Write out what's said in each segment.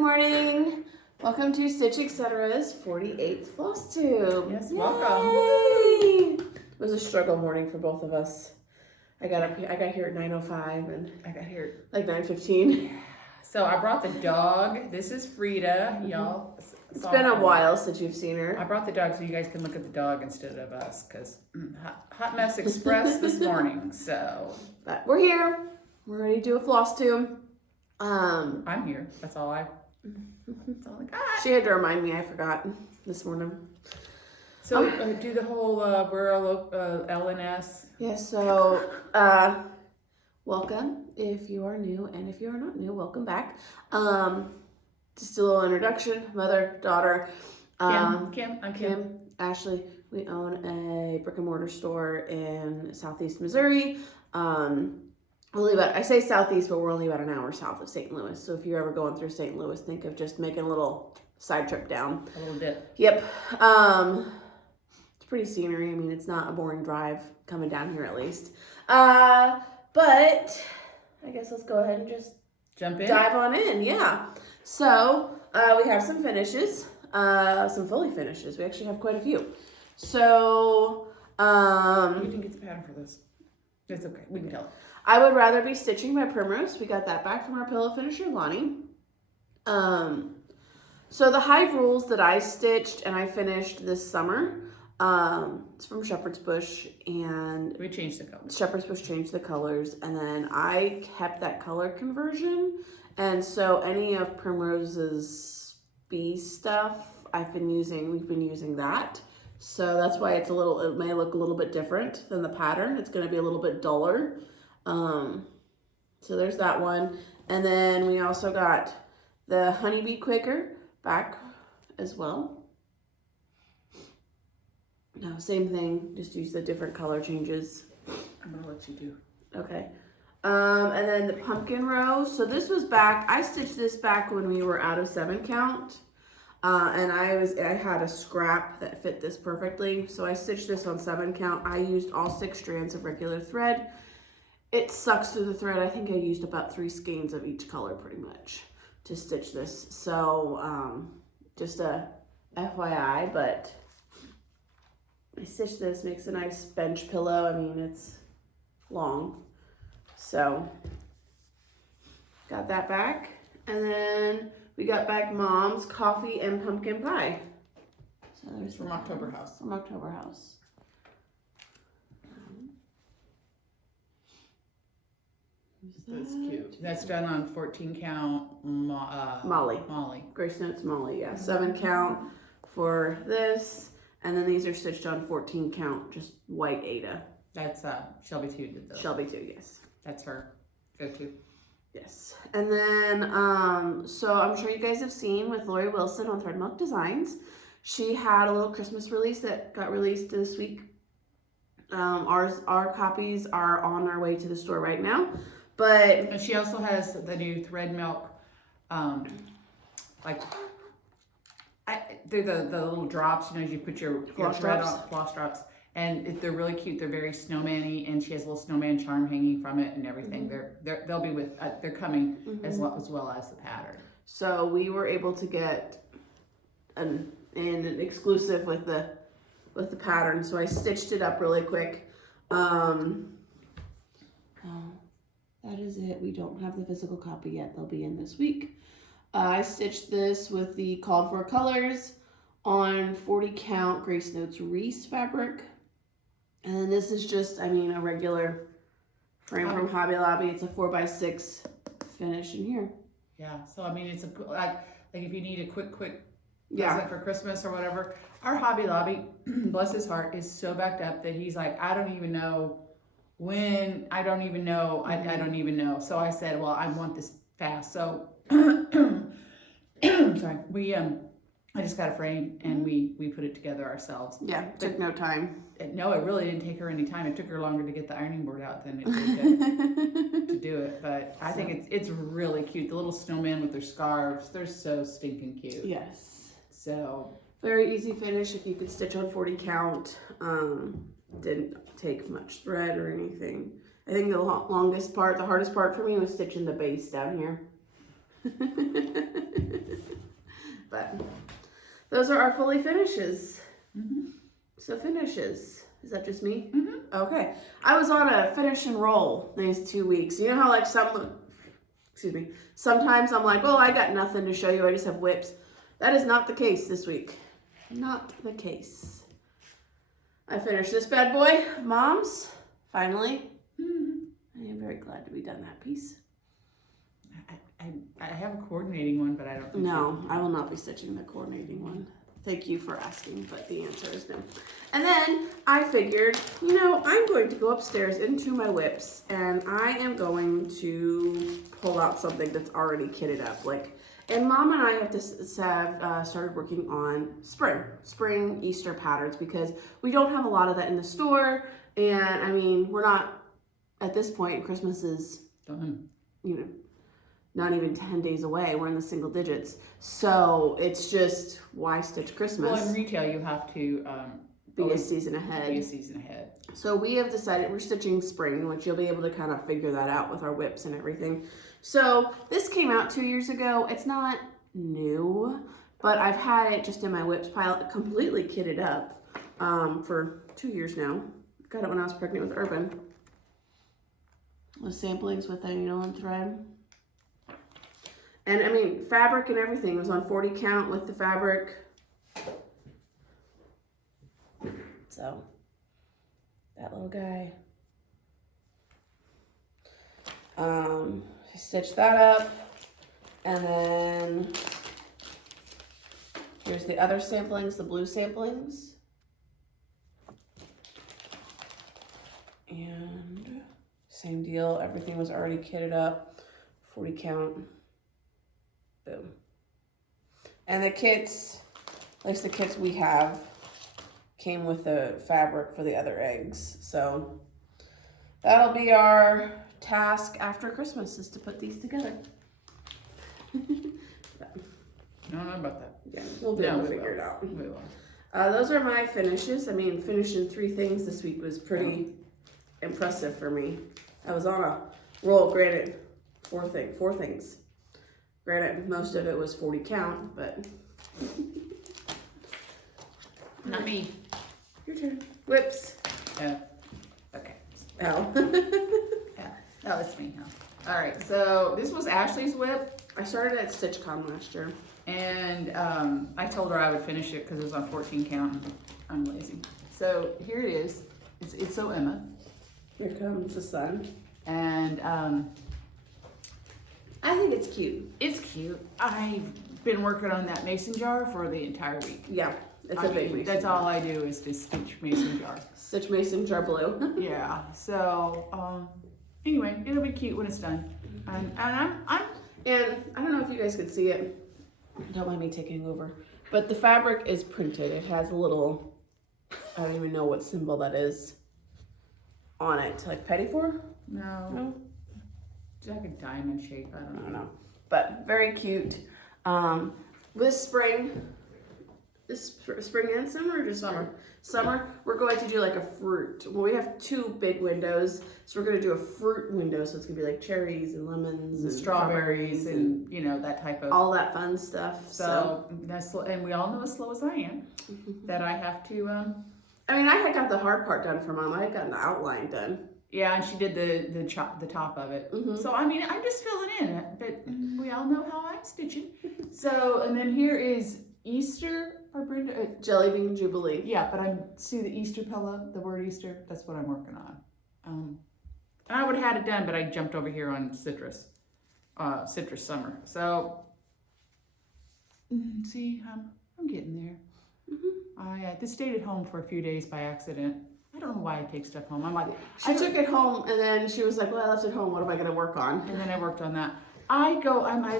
morning. Welcome to Stitch Etc's 48th Flosstube. Yes, Yay! welcome. It was a struggle morning for both of us. I got here at 9:05 and I got here like 9:15. So I brought the dog. This is Frida, y'all. It's been a while since you've seen her. I brought the dog so you guys can look at the dog instead of us, because hot mess express this morning. So, but we're here. We're ready to do a Flosstube. I'm here. That's all I got. She had to remind me. I forgot this morning. So do the whole we're LNS. Yeah. So welcome if you are new, and if you are not new, welcome back. Just a little introduction. Mother, daughter. I'm Kim. Ashley. We own a brick and mortar store in Southeast Missouri. I say Southeast, but we're only about an hour south of St. Louis. So if you're ever going through St. Louis, think of just making a little side trip down. A little dip. Yep. It's pretty scenery. I mean, it's not a boring drive coming down here at least. But I guess let's go ahead and just jump in. Dive on in, yeah. So we have some finishes, some fully finishes. We actually have quite a few. So you didn't get the pattern for this. It's okay. We can tell. I would rather be stitching by Primrose. We got that back from our pillow finisher, LaiLonii. So the hive rules that I stitched and I finished this summer, it's from Shepherd's Bush, and we changed the colors. Shepherd's Bush changed the colors, and then I kept that color conversion. And so any of Primrose's bee stuff we've been using that. So that's why it may look a little bit different than the pattern. It's going to be a little bit duller. So there's that one. And then we also got the Honeybee Quaker back as well. No, same thing, just use the different color changes. I'm gonna let you do. Okay. And then the pumpkin row. So this was back, I stitched this back when we were out of 7 count. And I had a scrap that fit this perfectly. So I stitched this on 7 count. I used all 6 strands of regular thread. It sucks through the thread. I think I used about 3 skeins of each color pretty much to stitch this. So just a FYI, but I stitched this, makes a nice bench pillow. I mean, it's long. So got that back. And then we got back Mom's Coffee and Pumpkin Pie. So there's from October House. From October House. That's cute. That's done on 14 count Molly. Grace Notes Molly, yeah. 7 count for this. And then these are stitched on 14 count, just white Ada. That's Shelby 2 did those. Shelby 2, yes. That's her go-to. Yes. And then, so I'm sure you guys have seen with Lori Wilson on Thread Milk Designs, she had a little Christmas release that got released this week. Our copies are on our way to the store right now. But and she also has the new Thread Milk, they're the little drops, you put your thread on, floss drops, and they're really cute. They're very snowman-y, and she has a little snowman charm hanging from it and everything. Mm-hmm. They'll be with they're coming mm-hmm. as well as the pattern. So we were able to get an exclusive with the pattern. So I stitched it up really quick. That is it. We don't have the physical copy yet. They'll be in this week. I stitched this with the called for colors on 40 count Grace Notes Reese fabric. And then this is just, a regular frame from Hobby Lobby. It's a 4x6 finish in here. Yeah. So, it's like if you need a quick present for Christmas or whatever. Our Hobby Lobby, bless his heart, is so backed up that he's like, I don't even know when, I don't even know. So I said, well, I want this fast. So, sorry, I just got a frame and we put it together ourselves. Yeah, it took no time. No, it really didn't take her any time. It took her longer to get the ironing board out than it did to do it. But I think it's really cute. The little snowmen with their scarves, they're so stinking cute. Yes. So very easy finish if you could stitch on 40 count. Didn't take much thread or anything. I think the hardest part for me was stitching the base down here. But those are our fully finishes. Mm-hmm. So finishes. Is that just me? Mm-hmm. Okay. I was on a finish and roll these 2 weeks. You know how like sometimes I'm like, well, I got nothing to show you. I just have whips. That is not the case this week. Not the case. I finished this bad boy, Mom's, finally. I am very glad to be done that piece. I have a coordinating one, but I don't think No, I will not be stitching the coordinating one. Thank you for asking, but the answer is no. And then I figured, I'm going to go upstairs into my whips and I am going to pull out something that's already kitted up. And Mom and I have started working on spring Easter patterns because we don't have a lot of that in the store. And I mean, we're not, at this point, Christmas is done. Not even 10 days away. We're in the single digits. So it's just, why stitch Christmas? Well, in retail, you have to be a season ahead. Be a season ahead. So we have decided we're stitching spring, which you'll be able to kind of figure that out with our whips and everything. So this came out 2 years ago. It's not new, but I've had it just in my whips pile, completely kitted up for 2 years now. Got it when I was pregnant with Urban. With samplings with a needle and thread. And I mean, fabric and everything was on 40 count with the fabric. So, that little guy. Stitch that up. And then, here's the other samplings, the blue samplings. And same deal, everything was already kitted up, 40 count. Boom. And the kits, at least the kits we have, came with the fabric for the other eggs. So that'll be our task after Christmas, is to put these together. No, not about that. Yeah, we'll be able to figure it out. We will. Those are my finishes. I mean, finishing 3 things this week was pretty impressive for me. I was on a roll, granted, 4 things. Granted, most of it was 40 count, but... Not me. Your turn. Whips. Yeah. Okay. Oh. Yeah. No, it's me. Huh? All right. So this was Ashley's whip, I started at StitchCon last year. and I told her I would finish it because it was on 14 count. And I'm lazy. So here it is. It's so Emma, Here comes the sun. and I think it's cute. it's cute. I've been working on that mason jar for the entire week. Yeah, it's a big mason That's jar. all I do is just stitch mason jar. Stitch mason jar blue. Yeah. So anyway, it'll be cute when it's done. And I'm And I don't know if you guys could see it. Don't mind me taking over. But the fabric is printed. It has a little, I don't even know what symbol that is on it. Like petty four? No? It's like a diamond shape. I I don't don't know. know. But very cute. This spring and summer or just summer, we're going to do like a fruit. Well, we have 2 big windows, so we're going to do a fruit window. So it's going to be like cherries and lemons and Strawberries and that type of. all that fun stuff. So that's, and we all know as slow as I am that I have to. I mean, I had got the hard part done for Mom. I had gotten the outline done. Yeah, and she did the top of it. Mhm. So I mean, I'm just filling in, but we all know how I'm stitching. So and then here is Easter or Brenda. Jelly bean jubilee. Yeah, but I see the Easter pillow, the word Easter. That's what I'm working on. And I would have had it done, but I jumped over here on citrus summer. So see, I'm getting there. I just stayed at home for a few days by accident. I don't know why I take stuff home. I'm like, She took it home and then she was like, well, I left it home. What am I going to work on? and then I worked on that. I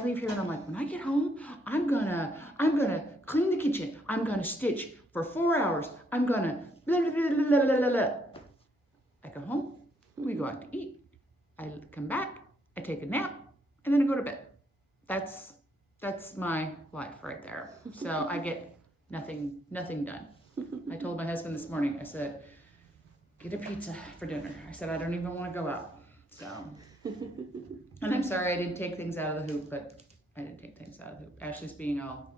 leave here and I'm like, when I get home, I'm gonna clean the kitchen. I'm gonna stitch for 4 hours. I'm gonna blah, blah, blah, blah, blah, blah, blah. I go home, we go out to eat. I come back, I take a nap, and then I go to bed. That's my life right there. So I get nothing done. I told my husband this morning, I said, get a pizza for dinner. I said, I don't even want to go out. So, and I'm sorry I didn't take things out of the hoop, but I didn't take things out of the hoop. Ashley's being all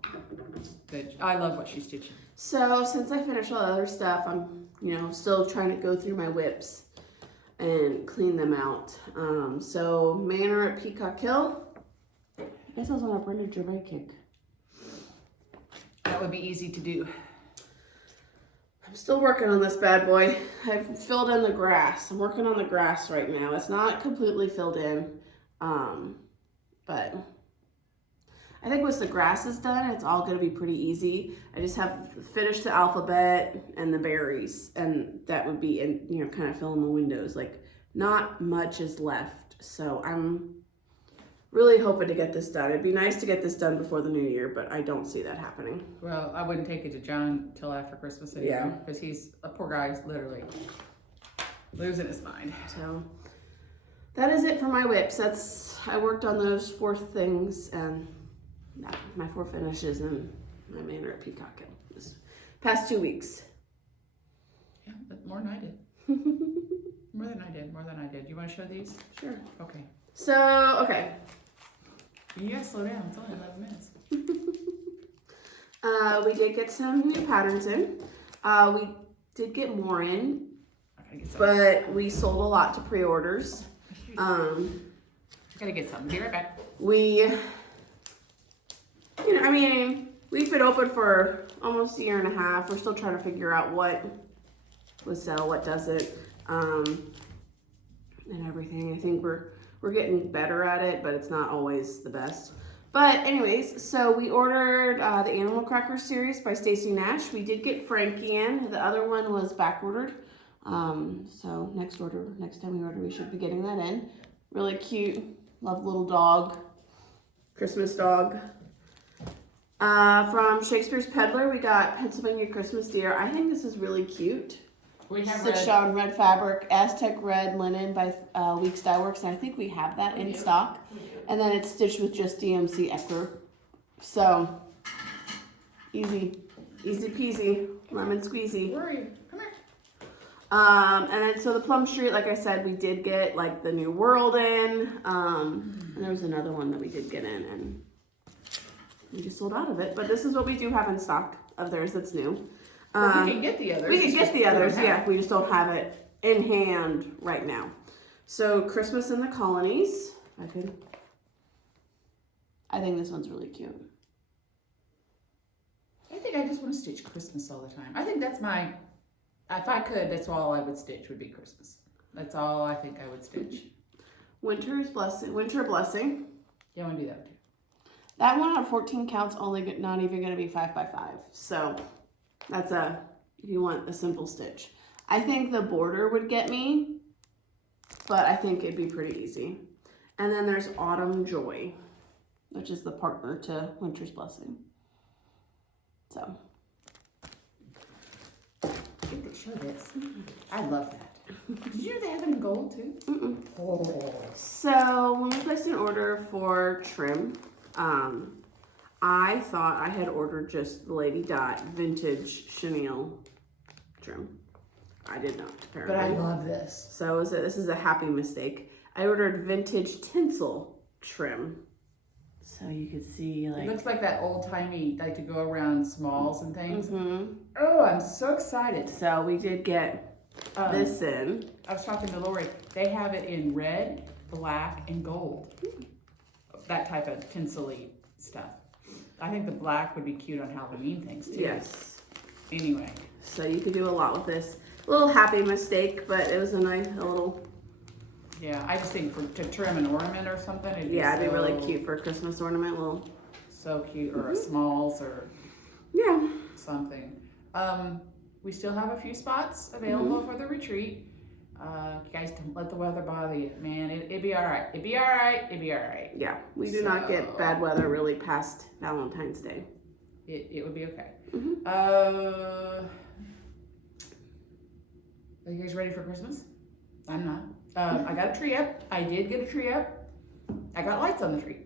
good. I love what she's stitching. So since I finished all the other stuff, I'm, still trying to go through my whips and clean them out. So Manor at Peacock Hill. I guess I was on a Brenda Gervais kick. That would be easy to do. I'm still working on this bad boy. I've filled in the grass. I'm working on the grass right now. It's not completely filled in, but I think once the grass is done, it's all going to be pretty easy. I just have finished the alphabet and the berries, and that would be, kind of fill in the windows. Like, not much is left, so I'm really hoping to get this done. It'd be nice to get this done before the new year, but I don't see that happening. Well, I wouldn't take it to John till after Christmas anymore, because he's a poor guy's literally losing his mind. So that is it for my whips. I worked on those 4 things, and my 4 finishes and my Manor at Peacock Hill this past 2 weeks. Yeah, but more than I did. More than I did. You want to show these? Sure. Okay. So, okay. You gotta slow down. It's only 11 minutes. We did get some new patterns in. We did get more in, but we sold a lot to pre-orders. I gotta get something. Be right back. We've been open for almost a year and a half. We're still trying to figure out what would sell, what doesn't, and everything. I think we're getting better at it, but it's not always the best. But anyways, so we ordered the Animal Crackers series by Stacey Nash. We did get Frankie in. The other one was back ordered. So next time we order, we should be getting that in. Really cute. Love little dog. Christmas dog. From Shakespeare's Peddler, we got Pennsylvania Christmas Deer. I think this is really cute. We have Stitched on red fabric, Aztec red linen by Weeks Dye Works, and I think we have that in stock. And then it's stitched with just DMC Ecru. So easy peasy, lemon squeezy. Where are you? Come here. And then so the Plum Street, like I said, we did get like the New World in. And there was another one that we did get in, and we just sold out of it. But this is what we do have in stock of theirs that's new. We can get the others. We can get the others, yeah. We just don't have it in hand right now. So Christmas in the Colonies. I think this one's really cute. I think I just want to stitch Christmas all the time. I think that's if I could, that's all I would stitch would be Christmas. That's all I think I would stitch. Winter Blessing. Yeah, I want to do that too. That one on 14 counts only not even going to be 5x5. So that's if you want a simple stitch. I think the border would get me, but I think it'd be pretty easy. And then there's Autumn Joy, which is the partner to Winter's Blessing. So. Get to show this. I love that. Did you know they have it in gold too? Mm-mm. Oh. So when we placed an order for trim, I thought I had ordered just the Lady Dot vintage chenille trim. I did not, apparently. But I love this. So this is a happy mistake. I ordered vintage tinsel trim. So you could see It looks like that old timey, like to go around smalls and things. Mm-hmm. Oh, I'm so excited. So we did get this in. I was talking to Lori. They have it in red, black, and gold. That type of tinsel-y stuff. I think the black would be cute on Halloween things too. Yes. Anyway. So you could do a lot with this. A little happy mistake, but it was a little. Yeah, I just think to trim an ornament or something. It'd be It'd be really cute for a Christmas ornament. So cute, or a smalls or something. We still have a few spots available for the retreat. You guys don't let the weather bother you, man. It'd be all right. It'd be all right. It'd be all right. Yeah, we do not get bad weather really past Valentine's Day. It would be okay. Mm-hmm. Are you guys ready for Christmas? I'm not. I got a tree up. I did get a tree up. I got lights on the tree.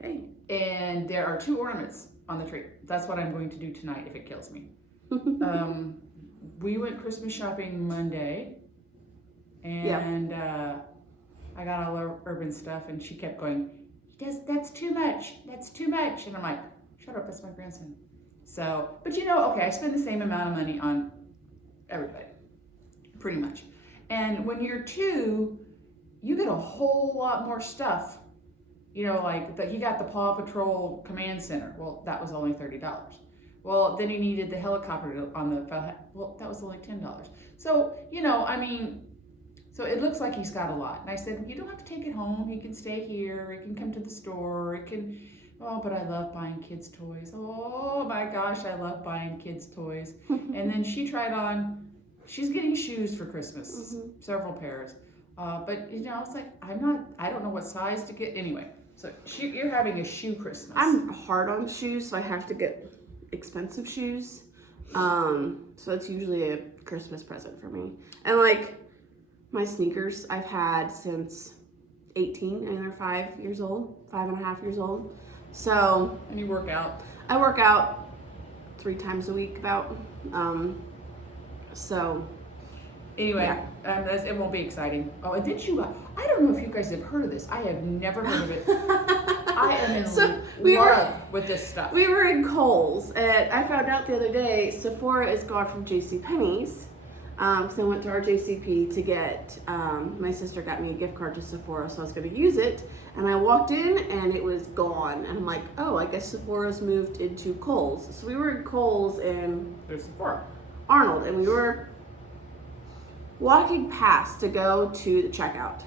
Hey. And there are 2 ornaments on the tree. That's what I'm going to do tonight if it kills me. We went Christmas shopping Monday. And I got all our urban stuff, and she kept going, that's too much. That's too much. And I'm like, shut up, that's my grandson. So, but okay, I spend the same amount of money on everybody, pretty much. And when you're 2, you get a whole lot more stuff. Like he got the Paw Patrol Command Center. Well, that was only $30. Well, then he needed the helicopter on the, well, that was only $10. So, so it looks like he's got a lot. And I said, you don't have to take it home. He can stay here. It can come to the store. But I love buying kids' toys. Oh my gosh, I love buying kids' toys. And then she tried on, she's getting shoes for Christmas, several pairs. But I was like, I don't know what size to get. Anyway, so you're having a shoe Christmas. I'm hard on shoes, so I have to get expensive shoes. So it's usually a Christmas present for me. And like my sneakers I've had since 18, and they're 5 years old, 5.5 years old. So. And you work out? I work out 3 times a week about. So. Anyway, it won't be exciting. Oh, and then I don't know if you guys have heard of this. I have never heard of it. I am in love with this stuff. We were in Kohl's, and I found out the other day Sephora is gone from JCPenney's. So I went to our JCP to get, my sister got me a gift card to Sephora, so I was going to use it. And I walked in, and it was gone. And I'm like, oh, I guess Sephora's moved into Kohl's. So we were in Kohl's in There's Sephora. Arnold, and we were walking past to go to the checkout.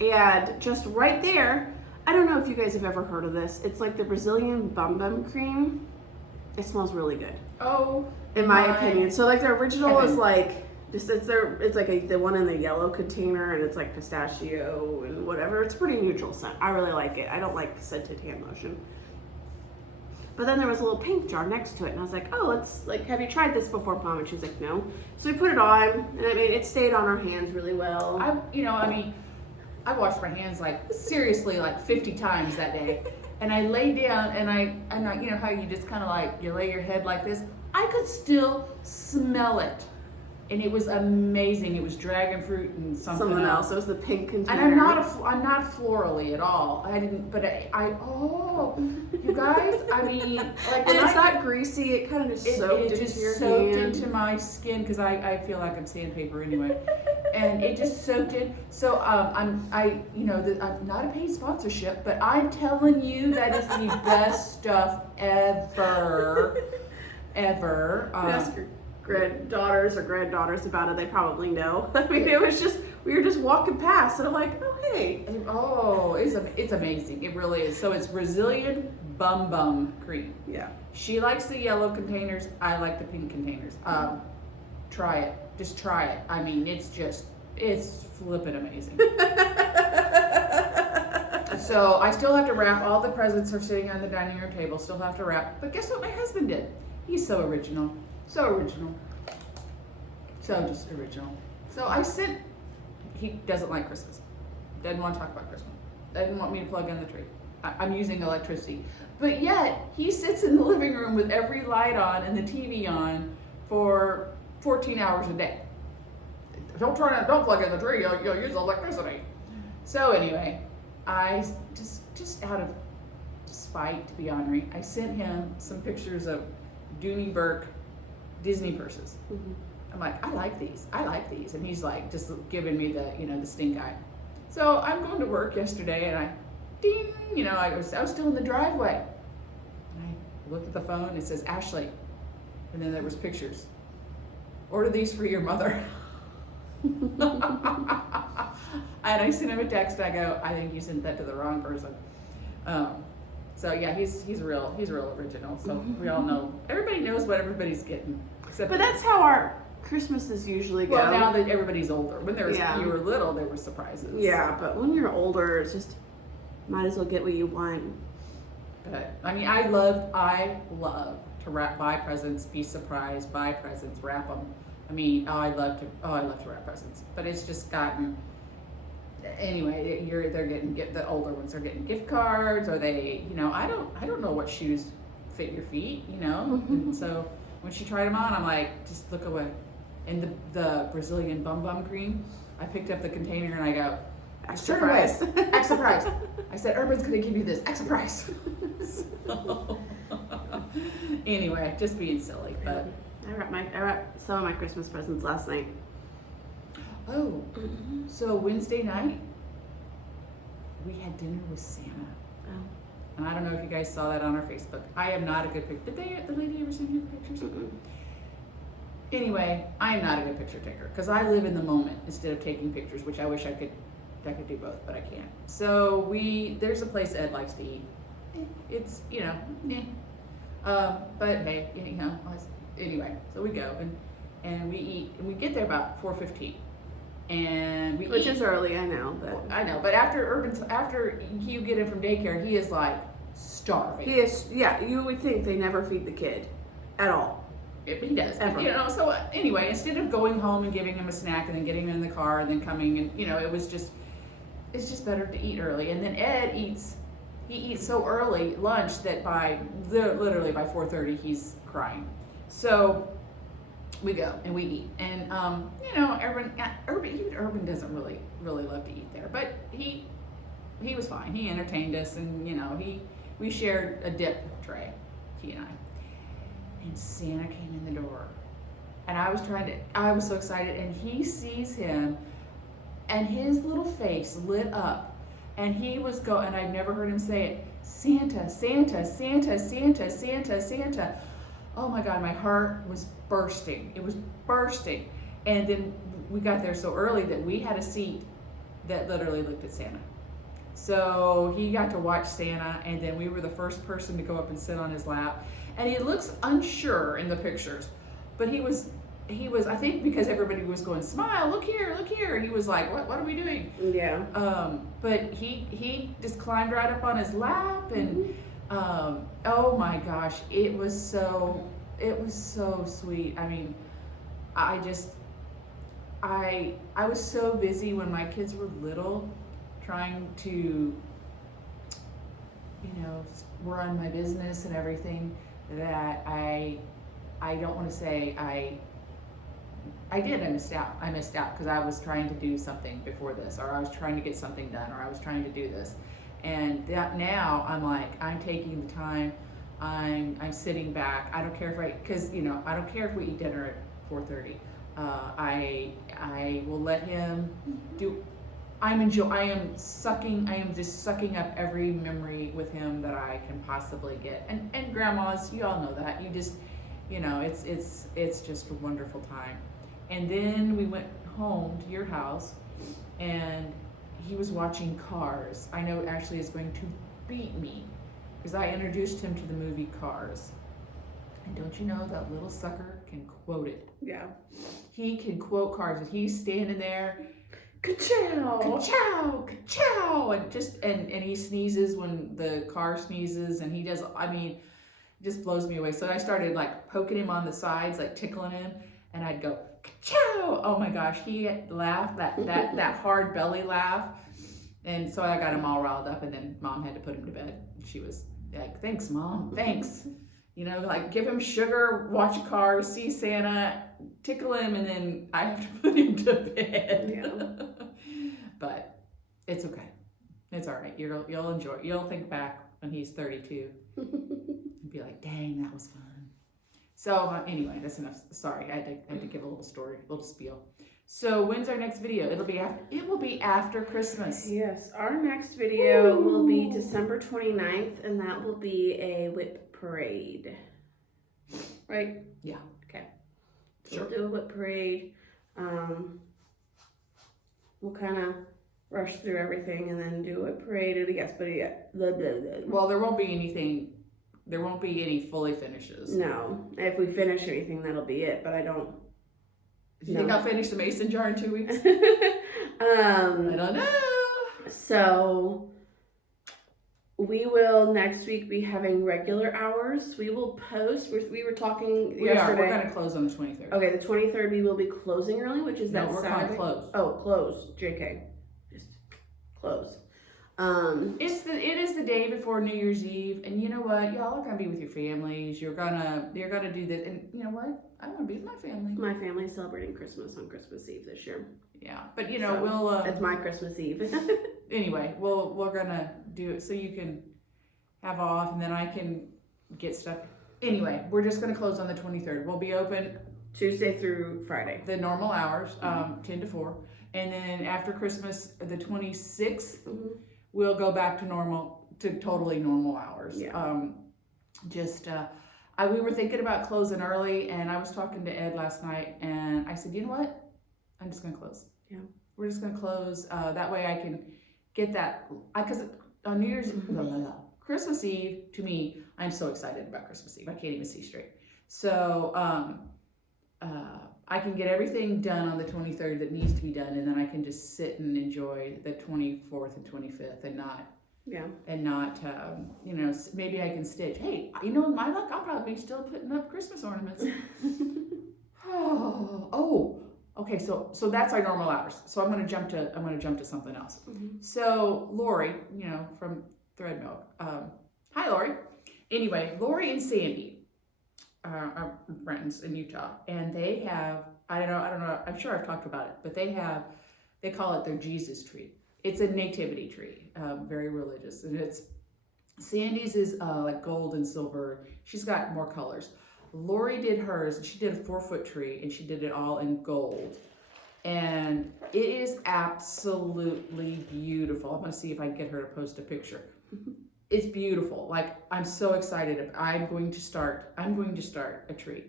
And just right there, I don't know if you guys have ever heard of this. It's like the Brazilian Bum Bum cream. It smells really good. Oh, in my opinion. So like the original heaven. is like this. It's like the one in the yellow container, and it's like pistachio and whatever. It's pretty neutral scent. I really like it. I don't like scented hand lotion. But then there was a little pink jar next to it, and I was like, oh, let's like, have you tried this before, Mom? And she was like, no. So we put it on, and I mean, it stayed on our hands really well. I washed my hands seriously 50 times that day. And I lay down and I how you just kind of you lay your head like this. I could still smell it. And it was amazing. It was dragon fruit and something else. It was the pink container. And I'm not florally at all. I didn't, but you guys, and it's not greasy. It kind of just soaked into your hand. Into my skin because I feel like I'm sandpaper anyway. And it just soaked in. So I'm not a paid sponsorship, but I'm telling you that is the best stuff ever. Ask your granddaughters or granddaughters about it. They probably know. I mean, it was just, we were just walking past, and I'm like, oh hey. Oh, it's amazing. It really is. So it's Brazilian Bum Bum cream. Yeah. She likes the yellow containers. I like the pink containers. Try it. Just try it. I mean, it's flippin' amazing. So I still have to wrap. All the presents are sitting on the dining room table. Still have to wrap. But guess what my husband did? He's so original. So original. So just original. So he doesn't like Christmas. Doesn't want to talk about Christmas. Doesn't want me to plug in the tree. I'm using electricity. But yet, he sits in the living room with every light on and the TV on for 14 hours a day. Don't plug in the tree, you'll use electricity. So anyway, I just out of spite, to be ornery, I sent him some pictures of Dooney Burke Disney purses. Mm-hmm. I'm like, I like these. And he's like, just giving me the stink eye. So I'm going to work yesterday, and I was still in the driveway. And I looked at the phone, and it says, Ashley. And then there was pictures. Order these for your mother. And I sent him a text, and I go, I think you sent that to the wrong person. So yeah, he's real original. So we all know, everybody knows what everybody's getting. But that's how our Christmases usually go. Well, now that everybody's older. When you were little, there were surprises. Yeah, but when you're older, it's just, might as well get what you want. But I love to buy presents, be surprised, buy presents, wrap them. I love to wrap presents. But it's just gotten, anyway, the older ones are getting gift cards, or they, I don't know what shoes fit your feet, And so when she tried them on, I'm like, just look away. And the Brazilian Bum Bum cream, I picked up the container and I go, Extra turn away. price. Extra price. I said, Urban's gonna give you this extra price. So, anyway, just being silly, but. I wrapped some of my Christmas presents last night. Oh, so Wednesday night, we had dinner with Santa. Oh. And I don't know if you guys saw that on our Facebook. I am not a good picture. Did the lady ever send you the pictures? Mm-mm. Anyway, I am not a good picture taker because I live in the moment instead of taking pictures, which I wish I could do both, but I can't. So there's a place Ed likes to eat. It's, but hey, anyway, so we go and we eat, and we get there about 4:15. And we Which eat. is early, I know, but I know, but after you get him from daycare, he is like starving. he is. Yeah, you would think they never feed the kid at all. He does. Ever. So anyway, instead of going home and giving him a snack and then getting him in the car and then coming and it's just better to eat early. And then Ed eats so early lunch that literally by 4:30 he's crying. So we go and we eat, and Urban doesn't really love to eat there, but he was fine. He entertained us, and we shared a dip tray, he and I. And Santa came in the door, and I was so excited, and he sees him, and his little face lit up, and he was and I'd never heard him say it, Santa, Santa, Santa, Santa, Santa, Santa. Oh my God, my heart was bursting. It was bursting. And then we got there so early that we had a seat that literally looked at Santa. So he got to watch Santa, and then we were the first person to go up and sit on his lap. And he looks unsure in the pictures, but he was, I think because everybody was going, smile, look here, he was like, what are we doing? Yeah. But he just climbed right up on his lap, and oh my gosh, it was so sweet. I mean, I was so busy when my kids were little trying to run my business and everything that I don't want to say I missed out. I missed out because I was trying to do something before this, or I was trying to get something done, or I was trying to do this. And that now I'm taking the time, I'm sitting back. I don't care if I don't care if we eat dinner at 4:30. I will let him do. I am just sucking up every memory with him that I can possibly get. And grandmas, you all know that. You just, it's just a wonderful time. And then we went home to your house, and he was watching Cars. I know Ashley is going to beat me because I introduced him to the movie Cars. And don't you know that little sucker can quote it? Yeah. He can quote Cars, and he's standing there, Ka-chow! ka-chow, ka-chow, and he sneezes when the car sneezes, and he does, it just blows me away. So I started poking him on the sides, tickling him, and I'd go, ka-chow! Oh my gosh, he laughed, that hard belly laugh. And so I got him all riled up, and then Mom had to put him to bed. She was like, thanks, Mom, thanks. Give him sugar, watch Cars, see Santa, tickle him, and then I have to put him to bed. Yeah. But it's okay. It's all right. You'll enjoy it. You'll think back when he's 32 and be like, dang, that was fun. So anyway, that's enough. Sorry, I had to give a little story, a little spiel. So when's our next video? It will be after Christmas. Yes, our next video will be December 29th, and that will be a whip parade. Right? Yeah. Okay. So Sure. we'll do a whip parade. We'll kind of rush through everything and then do a whip parade. Blah, blah, blah. Well, there won't be any fully finishes. No. If we finish anything, that'll be it, but I don't. Do you think I'll finish the mason jar in 2 weeks? I don't know. So we will next week be having regular hours. We will post. We were talking yesterday. We're going to close on the 23rd. Okay, the 23rd we will be closing early, which is that we're Saturday. going to close. Oh, close. JK. Just close. It is the day before New Year's Eve, and you know what? Y'all are gonna be with your families. You're gonna do this, and you know what? I want to be with my family. My family is celebrating Christmas on Christmas Eve this year. Yeah, but you know, So, we'll. It's my Christmas Eve. Anyway, we're gonna do it so you can have off, and then I can get stuff. Anyway, we're just gonna close on the 23rd. We'll be open Tuesday through Friday. the normal hours, 10 to 4, and then after Christmas, the 26th, we'll go back to totally normal hours. Yeah. We were thinking about closing early, and I was talking to Ed last night, and I said, you know what? I'm just gonna close. Yeah. We're just gonna close. That way I can get that. Because on New Year's, Christmas Eve, to me, I'm so excited about Christmas Eve. I can't even see straight. So I can get everything done on the 23rd that needs to be done, and then I can just sit and enjoy the 24th and 25th, and not. Yeah. And not, maybe I can stitch. Hey, you know, my luck, I'll probably be still putting up Christmas ornaments. Okay. So that's our normal hours. So I'm gonna jump to something else. So Lori, from Thread Milk. Hi, Lori. Anyway, Lori and Sandy are friends in Utah, and they have. I don't know. I'm sure I've talked about it, but they call it their Jesus tree. It's a nativity tree, very religious, and Sandy's is like gold and silver. She's got more colors. Lori did hers. She did a 4-foot tree, and she did it all in gold, and it is absolutely beautiful. I'm gonna see if I can get her to post a picture. It's beautiful. Like, I'm so excited. I'm going to start a tree.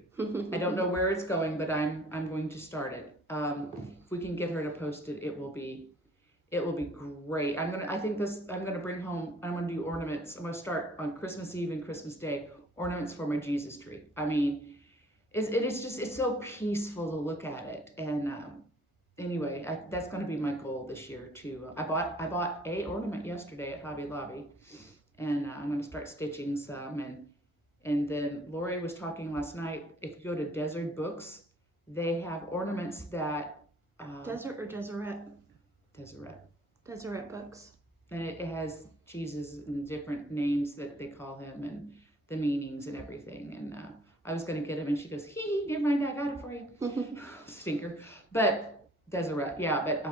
I don't know where it's going, but I'm going to start it. If we can get her to post it, it will be great. I'm gonna bring home, I'm gonna do ornaments. I'm gonna start on Christmas Eve and Christmas Day, ornaments for my Jesus tree. I mean, it's so peaceful to look at it. And anyway, that's gonna be my goal this year too. I bought a ornament yesterday at Hobby Lobby, and I'm gonna start stitching some. And then Lori was talking last night, if you go to Desert Books, they have ornaments that Desert or Deseret? Deseret Books. And it has Jesus and different names that they call him, and the meanings and everything. And I was going to get him, and she goes, never mind, I got it for you. Stinker. But Deseret, yeah, but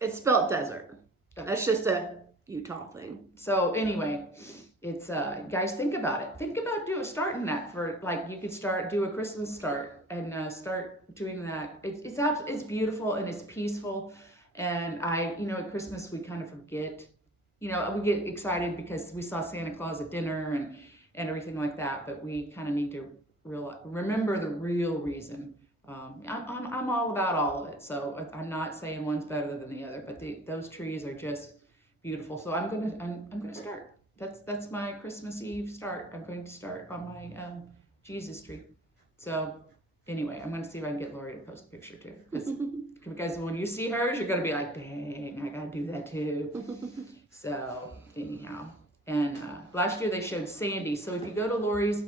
it's spelled desert. That's just a Utah thing. So anyway, it's guys, think about it. Think about starting that for, like, you could do a Christmas start and start doing that. It's beautiful and it's peaceful. And at Christmas we kind of forget, we get excited because we saw Santa Claus at dinner and everything like that, but we kind of need to remember the real reason. I'm all about all of it, so I'm not saying one's better than the other, but those trees are just beautiful. So I'm gonna start. That's my Christmas Eve start. I'm going to start on my Jesus tree. So anyway, I'm going to see if I can get Lori to post a picture too. Because when you see hers, you're going to be like, dang, I got to do that too. So anyhow, and last year they showed Sandy. So if you go to Lori's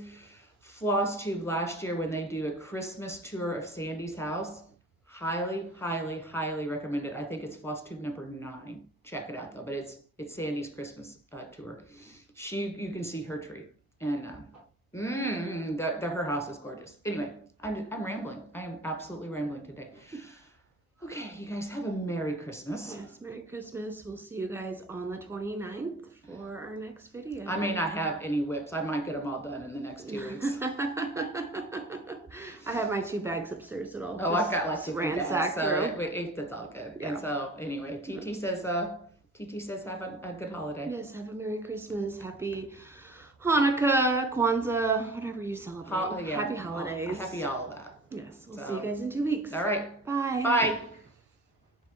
Flosstube last year when they do a Christmas tour of Sandy's house, highly, highly, highly recommend it. I think it's Flosstube number 9. Check it out though, but it's Sandy's Christmas tour. You can see her tree, and her house is gorgeous. Anyway, I'm rambling. I am absolutely rambling today. Okay, you guys have a Merry Christmas. Yes, Merry Christmas. We'll see you guys on the 29th for our next video. I may not have any whips. I might get them all done in the next 2 weeks. I have my 2 bags upstairs at all. Oh, I've got like 2 ransack bags, so that's all good. Yeah. And so anyway, TT says have a good holiday. Yes, have a Merry Christmas, Happy Hanukkah, Kwanzaa, whatever you celebrate. Happy holidays. Happy all of that. Yes, we'll see you guys in 2 weeks. All right. Bye. Bye.